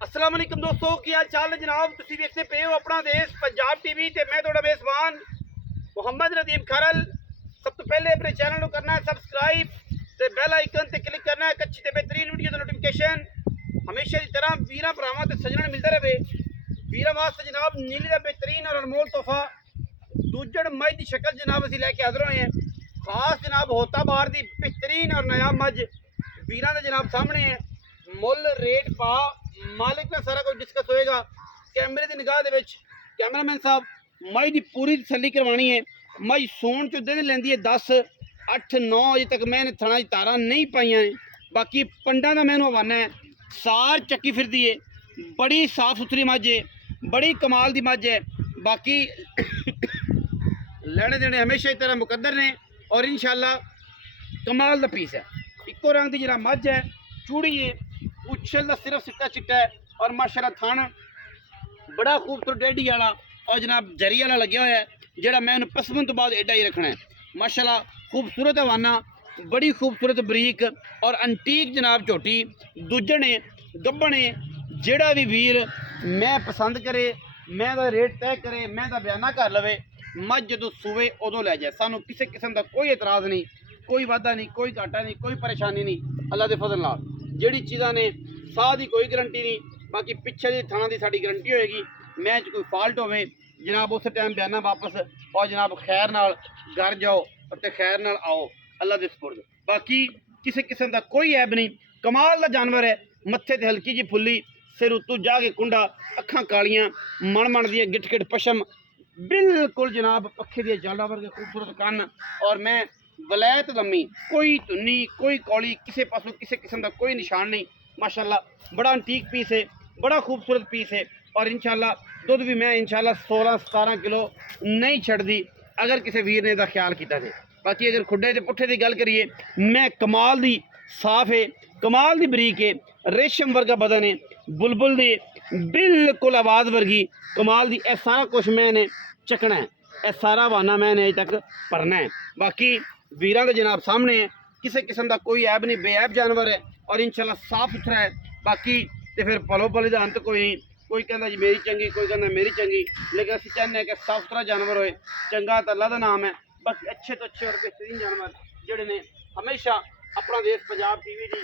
अस्सलाम वालेकुम दोस्तों, की हाल चाल है जनाब। तुसीं वेखदे पे हो अपना देश पंजाब टीवी ते मैं तुहाडा मेज़बान मुहम्मद नदीम खरल। सब तो पहले अपने चैनल को करना है सब्सक्राइब ते बेल आइकन ते क्लिक करना है एक अच्छी ते बेहतरीन वीडियो दा नोटिफिकेशन हमेशा की तरह वीरां भरावां ते सज्जणां मिलदा रहे। वीरां वास्ते जनाब नीली दा बेहतरीन और अनमोल तोहफा दूजड़ मझ की शक्ल जनाब असीं लैके हाज़र होए हैं। खास जनाब होता बाहर की बेहतरीन और नायाब मझ वीरां दे जनाब सामने है। मुल रेट पा मालिक ने सारा कुछ डिस्कस होएगा। कैमरे की निगाह दे विच कैमरामैन साहब मई की पूरी तसल्ली करवानी है। मई सोन चो दिन लेंदी है 10 8 9 अजे तक मैंने थणा च तारा नहीं पाइया ने। बाकी पंडा का मैनू हवाना है, सार चक्की फिरदी है, बड़ी साफ सुथरी मझ है, बड़ी कमाल की मझ है। बाकी लेने देने हमेशा की तरह मुकद्दर ने और इंशाल्लाह कमाल का पीस है। इको रंग की जरा मझ है, चूड़ी है, उछल का सिर्फ सिट्टा चिट्टा है और माशाल्लाह थान बड़ा खूबसूरत डेढ़ी वाला और जनाब जरी वाला लग्या हुआ है, जोड़ा मैं पसमन तो बाद एडा ही रखना है। माशाल्लाह खूबसूरत हवाना, बड़ी खूबसूरत बरीक और अंटीक जनाब झोटी दूजने गब्बने। जेड़ा भी वीर मैं पसंद करे, मैं दा रेट तय करे, मैं दा बयाना कर लवे, मझ जो सूवे उदों लै जाए। सानू किसी किस्म का कोई एतराज़ नहीं, कोई वादा नहीं, कोई घाटा नहीं, कोई परेशानी नहीं। अल्लाह के फजल नाल जेड़ी चीज़ां ने साह की कोई गारंटी नहीं, बाकी पिछे की थाना की साड़ी गारंटी होएगी। मैच कोई फॉल्ट होवे जनाब उस टाइम बयाना वापस और जनाब खैर नाल घर जाओ और खैर नाल आओ, अल्लाह के सुपुर्द। बाकी किसी किस्म का कोई ऐब नहीं, कमाल का जानवर है। मत्थे ते हल्की जी फुल्ली, सिर उत्तू जाके कुंडा, अखां कालियां, मन दियां गिट गिट पशम, बिल्कुल जनाब पखे दिया जाला वर्गे खूबसूरत कन्न और मैं वलैत लम्मी, कोई धुन्नी कोई कौली, किसी पासों किसी किस्म का कोई निशान नहीं। माशाल्लाह बड़ा अंटीक पीस है, बड़ा खूबसूरत पीस है और इंशाल्लाह दुध भी मैं इंशाल्लाह 16-17 किलो नहीं छड़दी अगर किसी वीर ने ख्याल किया जाए। बाकी अगर खुडे के पुट्ठे की गल करिए, मैं कमाल दी साफ है, कमाल दी बरीक है, रेशम वर्गा बदन है, बुलबुल दी बिल्कुल आवाज़ वर्गी कमाल दी। यह सारा कुछ मैंने चकना है, यह सारा बहाना मैंने अजे तक भरना है। बाकी वीरां दे जनाब सामने है, किसी किस्म का कोई ऐब नहीं, बेऐब जानवर है और इंशाल्लाह साफ सुथरा है। बाकी तो फिर पलो पली का अंत कोई नहीं, कोई कहता जी मेरी चंगी, कोई कहता मेरी चंगी, लेकिन असं चाहते हैं कि साफ सुथरा जानवर होए। चंगा तो अल्लाह का नाम है। बाकी अच्छे तो अच्छे और बेहतरीन जानवर जोड़े ने हमेशा अपना देश पंजाब टीवी की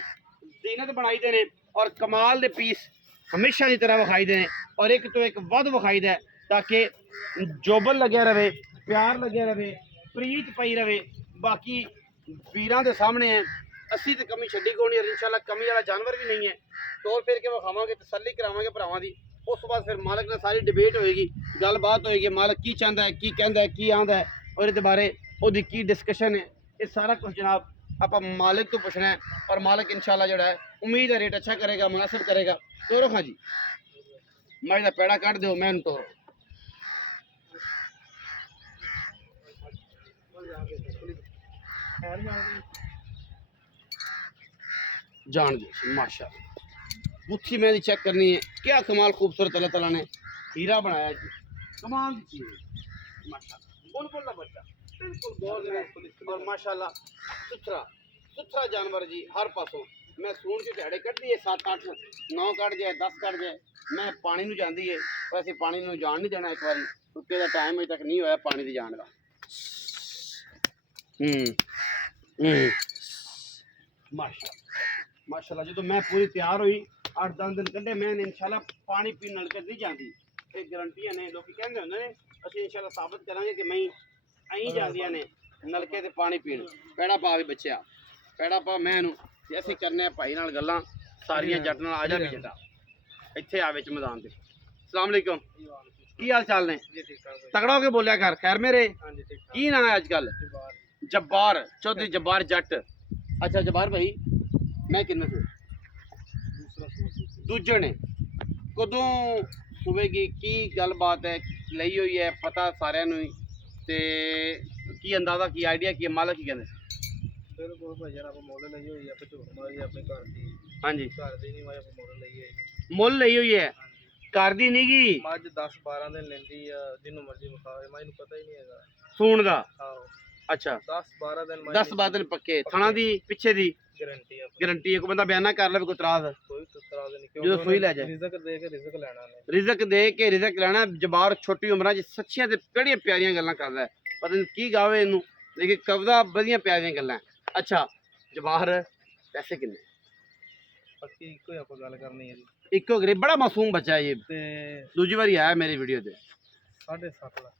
जीनत बनाई देने और कमाल के पीस हमेशा की तरह विखाई देने और एक तो एक वध विखाई दे, ताकि जोबल लग्या रहे, प्यार लग्या रहे, प्रीत पई रहे। बाकी वीरां दे सामने है, असी तो कमी छड्डी कोई नहीं और इंशाल्लाह कमी वाला जानवर भी नहीं है। तौर फिर के विखावांगे, तसल्ली करावांगे भरावां दी। उस बाद फिर मालक ने सारी डिबेट होएगी, गलबात होएगी, मालक की चाहता है, की कहता है, की आंदा है और इस बारे ओदी की डिस्कशन है। ये सारा कुछ जनाब आप मालिक तो पूछना है और मालिक इंशाल्लाह जोड़ा है उम्मीद है रेट अच्छा करेगा, मुनासिब करेगा। तोरो खां जी मज का पैड़ा कट दो, मैं तोरो जान दो। माशा बुथी मैं चेक करनी है, क्या कमाल खूबसूरत अल्लाह ताला ने हीरा बनाया जी, कमाल की चीज़ है। माशाल्लाह बुलबुल का बच्चा बिल्कुल गोल है और माशाल्लाह सुथरा सुथरा जानवर जी हर पासों। मैं सून के ध्याड़े कट दिए 7 8 9 कट जाए 10 कट जाए, मैं पानी में जाती है वैसे पानी में जान नहीं देना। एक बार रुके का टाइम अजे तक नहीं होया पानी की जान का। माशाल्लाह जो मैं पूरी तैयार हुई 8-10 दिन कढ़े मैं इंशाल्लाह पानी पीने नलके नहीं जाती। एक गारंटियां ने लोग कहते होंगे ने, असं इंशाल्लाह साबित करांगे कि मैं अं जांदियां ने नलके ते पानी पीण। पैड़ा पा भी बच्चा पैड़ा पा मैं असं करने भाई नाल गल्लां सारियां जट नाल। आ जा भी जटा इत्थे आ विच मैदान ते। अस्सलाम वालेकुम, की हाल चाल ने? तगड़ा होके बोलिया कर। खैर मेरे की नाम है अजकल? जब्बार चौधरी जब्बार जट। अच्छा जब्बार भाई मैं किन्ने से दूजे ने कदों सुवेगी, की गल बात है लई हुई है पता सारे ते की अंदाजा की आइडिया की मालक की कहते? बिल्कुल भाई आप मुल लई हुई है, झूठ अपने घर की। हाँ जी घर दी नहीं भाई आप मुल लई है, मुल लई हुई है, घर दी नहीं गी। मझ 10-12 दिन लेंदी आ, जिन्नों मर्जी विखावे, मैं पता ही नहीं है सूण दा। आहो ਅੱਛਾ 10-12 ਦਿਨ 10-12 ਦਿਨ ਪੱਕੇ ਥਣਾ ਦੀ ਪਿੱਛੇ ਦੀ ਗਾਰੰਟੀ ਆ ਗਾਰੰਟੀ ਹੈ ਕੋਈ ਬੰਦਾ ਬਿਆਨਾ ਕਰ ਲਵੇ ਕੋਈ ਤਰਾਜ਼ ਕੋਈ ਤਰ੍ਹਾਂ ਦੇ ਨਹੀਂ ਜਦੋਂ ਸੂਈ ਲੈ ਜਾਏ ਰਿਜ਼ਕ ਦੇ ਕੇ ਰਿਜ਼ਕ ਲੈਣਾ ਨੇ ਰਿਜ਼ਕ ਦੇ ਕੇ ਰਿਜ਼ਕ ਲੈਣਾ ਜਬਾਰ ਛੋਟੀ ਉਮਰਾਂ 'ਚ ਸੱਚੀਆਂ ਤੇ ਕਿਹੜੀਆਂ ਪਿਆਰੀਆਂ ਗੱਲਾਂ ਕਰਦਾ ਹੈ। ਪਤਾ ਨਹੀਂ ਕੀ ਗਾਵੇ ਇਹਨੂੰ ਲੇਕਿਨ ਕਵਦਾ ਵਧੀਆ ਪਿਆਰੀਆਂ ਗੱਲਾਂ ਅੱਛਾ ਜਵਾਹਰ ਪੈਸੇ ਕਿੰਨੇ ਪੱਕੀ ਇੱਕੋ ਹੀ ਆਪਾਂ ਗੱਲ ਕਰਨੀ ਹੈ ਜੀ ਇੱਕੋ ਗਰੀਬ ਬੜਾ ਮਾਸੂਮ ਬੱਚਾ ਹੈ ਇਹ ਤੇ ਦੂਜੀ ਵਾਰੀ ਆਇਆ ਮੇਰੀ ਵੀਡੀਓ ਤੇ 7.5 ਲੱਖ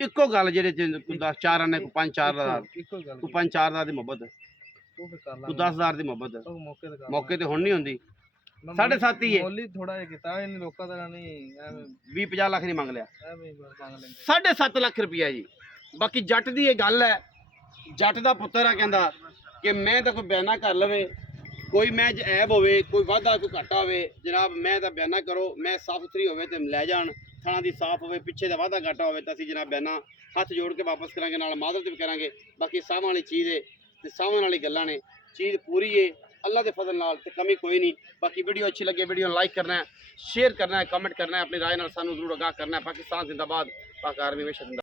ਇੱਕੋ ਗੱਲ ਜਿਹੜੇ 10 4 ਆਨੇ ਕੋਈ 5 4 ਦਾ ਇੱਕੋ ਹੀ ਗੱਲ ਕੋਈ 5 4 ਦਾ ਦੀ ਮੁਹੱਬਤ ਤੂੰ ਫਿਰ ਕਰ ਕੋਈ ਲਾ 10,000 ਦੀ ਮੁਹੱਬਤ ਉਹ ਮੌਕੇ ਤੇ ਕਰ ਮੌਕੇ ਤੇ ਹੁਣ ਨਹੀਂ ਹੁੰਦੀ ਮੈਂ 7.5 ਹੀ ਹੈ ਮੁੱਲ ਹੀ ਥੋੜਾ ਜਿਹਾ ਕੀਤਾ ਇਹਨੇ ਲੋਕਾਂ ਦਾ ਨਹੀਂ ਐਵੇਂ 20-50 ਲੱਖ ਨਹੀਂ ਮੰਗ ਲਿਆ ਐਵੇਂ ਮੰਗ ਲੈਂਦੇ 7.5 ਲੱਖ ਰੁਪਇਆ ਜੀ ਬਾਕੀ ਜੱਟ ਦੀ ਇਹ ਗੱਲ ਹੈ ਜੱਟ ਦਾ ਪੁੱਤਰ ਆ ਕਹਿੰਦਾ ਕਿ ਮੈਂ ਤਾਂ ਕੋਈ ਬਿਆਨਾ ਕਰ ਲਵੇ ਕੋਈ ਮੈਂ ਚ ਐਬ ਹੋਵੇ ਕੋਈ ਵਾਧਾ ਕੋਈ ਘਾਟਾ ਹੋਵੇ ਜਨਾਬ ਮੈਂ ਤਾਂ ਬਿਆਨਾ ਕਰੋ ਮੈਂ ਸਾਫ ਸੁਥਰੀ ਹੋਵੇ ਤੇ ਲੈ ਜਾਣ ਥਾਂ ਦੀ ਸਾਫ ਹੋਵੇ ਪਿੱਛੇ ਦਾ ਵਾਧਾ ਘਾਟਾ ਹੋਵੇ ਤਾਂ ਅਸੀਂ ਜਨਾਬ ਬਿਆਨਾ ਹੱਥ ਜੋੜ ਕੇ ਵਾਪਸ ਕਰਾਂਗੇ ਨਾਲ ਮਾਦਰਤ ਵੀ ਕਰਾਂਗੇ ਬਾਕੀ ਸਾਹਮਣੇ ਵਾਲੀ ਚੀਜ਼ ਹੈ ਤੇ ਸਾਹਮਣੇ ਵਾਲੀ ਗੱਲਾਂ ਨੇ ਚੀਜ਼ ਪੂਰੀ ਹੈ अल्लाह के फजल नाल ते कमी कोई नहीं बाकी वीडियो अच्छी लगे वीडियो लाइक करना है शेयर करना है कमेंट करना है अपनी राय नाल सानू जरूर आगाह करना है पाकिस्तान जिंदाबाद पाक आर्मी हमेशा जिंदाबाद।